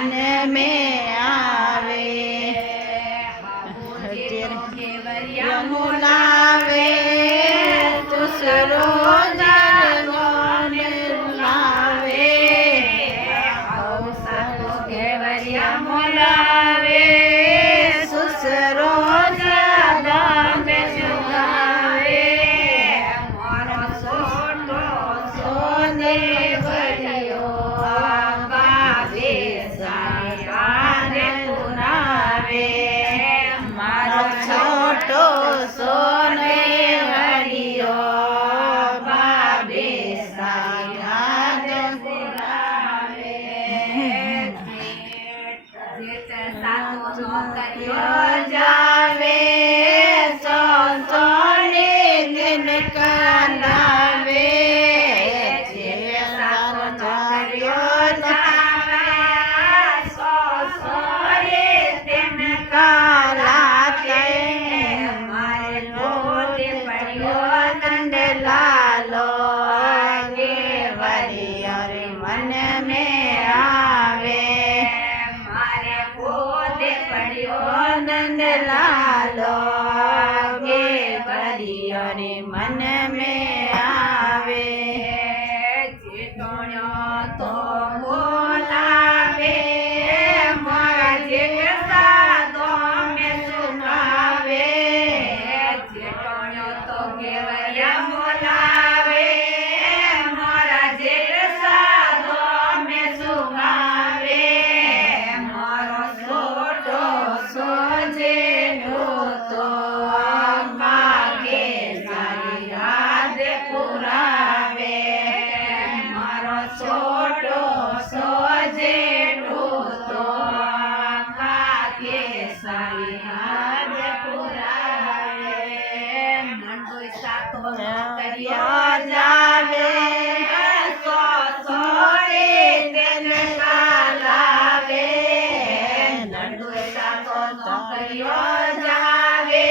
मन में आवे मुलावे दूसरो जन लावे घेवरिया मुलावे सुसरो जन सुनावे मारो सोटो सोने भरियो बाबे सायाने पुनावे मारो छोटो सोने भरियो बाबे सायाने पुनावे जेत सातो नौकरियो जावे सोने दिन कांदावे जेत सातो नौकरियो जावे सोने दिन कालाते मारे लोटे पड़ियो नंद लालो घेवरिया रे मन में आवे मारे पोते पड़ियो नंद लालो घेवरिया रे मन में आवे चेतोण्यो तो बोलावे मारा जेसा दो में सुनावे चेतोण्यो तो घेवरिया बोलावे मारा जेसा दो में सुनावे मारो छोटो सोजे तो मागे सारी याद पुरावे मारो छोटो सोजे तो मागे सारी याद पुरावे नंदो सातो करियो जावे सोरे दिन कालावे नंदो सातो करियो जावे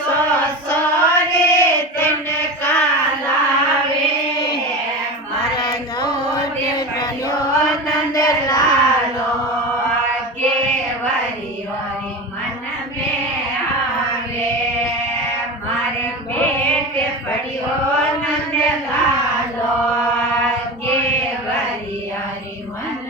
सोरे दिन कालावे मरनो दे पड़ियो नंद लालो घेवरिया रे मन में आवे मारे बेटे पड़ियो नंद लालो घेवरिया रे मन